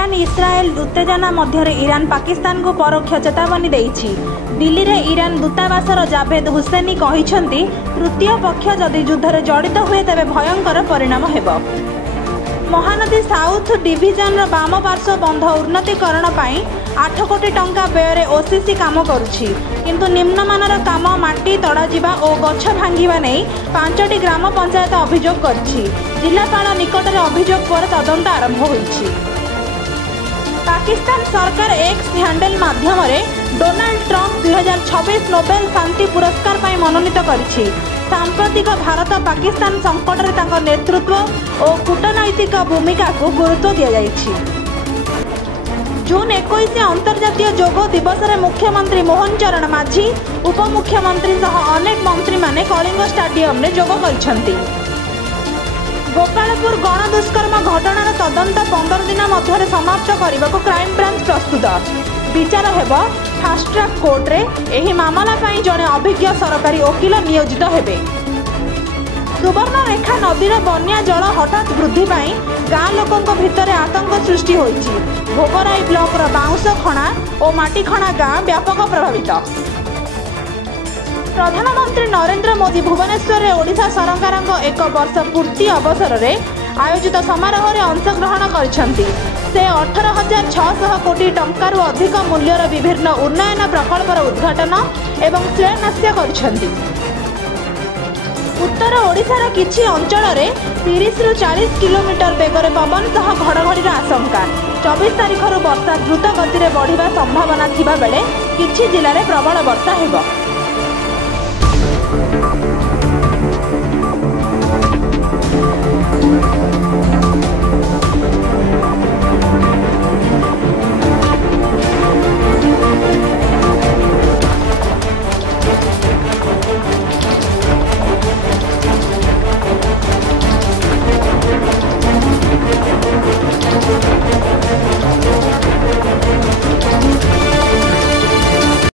Iran इस्राएल उत्तेजना मध्य Iran Pakistan को परोक्ष चेतावनी देइछि। दिल्ली रे इरान दूतावासर जावेद हुसैनी कहिसेंती तृतीय पक्ष जदि युद्ध जड़ित हुए तेबे भयंकर परिणाम हेबो। महानदी साउथ डिविजन बाम पार्श्व बंध उन्नतीकरण 8 कोटी टंका व्यय ओसीसी काम करुछि, किंतु निम्नमानर काम माटी तड़ाजिबा और गछ भांगिबा नहीं 5टी ग्राम पंचायत अभियोग करिछि। जिलापाल निकटरे अभियोग पर तदंत आरंभ होइछि। पाकिस्तान सरकार एक्स हैंडल माध्यम डोनाल्ड ट्रंप 2026 नोबेल शांति पुरस्कार पर मनोनीत करिछि। सांप्रतिक भारत पाकिस्तान संकट रे तांको नेतृत्व और कूटनैतिक भूमिका को गुरुत्व दिया जाइछि। जून 21 अंतर्जातीय योग दिवस रे मुख्यमंत्री मोहन चरण माझी उपमुख्यमंत्री सह अनेक मंत्री माने कलिंग स्टेडियम रे योग करिसेंती। गोपालपुर गणदुष्कर्म घटनार तदंत 15 दिन मध्य समाप्त करने को क्राइम ब्रांच प्रस्तुत। विचार हेब फास्ट ट्रैक कोर्ट रे एही मामला पई जने अभिज्ञ सरकारी वकील नियोजित हेबे। सुवर्णरेखा नदीर बन्या जल हठात वृद्धि पाई गाँ लोकों भितर आतंक सृष्टि होइछि। भोगराई ब्लॉकर बाउंस खणा और माटी खणा गाँ व्यापक प्रभावित। प्रधानमंत्री नरेंद्र मोदी भुवनेश्वर में ओडिशा सरकार एक वर्ष पूर्ति अवसर में आयोजित समारोह में अंशग्रहण करछंती। से 18,600 कोटी टंकार अधिक मूल्यर विभिन्न उन्नयन प्रकल्पर उद्घाटन एवं शिलान्यास करछंती। उत्तर ओडिशार किछि अंचल में 30 ରୁ 40 किलोमीटर बेगर पवन सह घड़घड़ी आशंका। 24 तारिखर वर्षा द्रुत गति में बढ़िबा संभावना थिबा बेले किछि जिले में प्रबल वर्षा हेबो।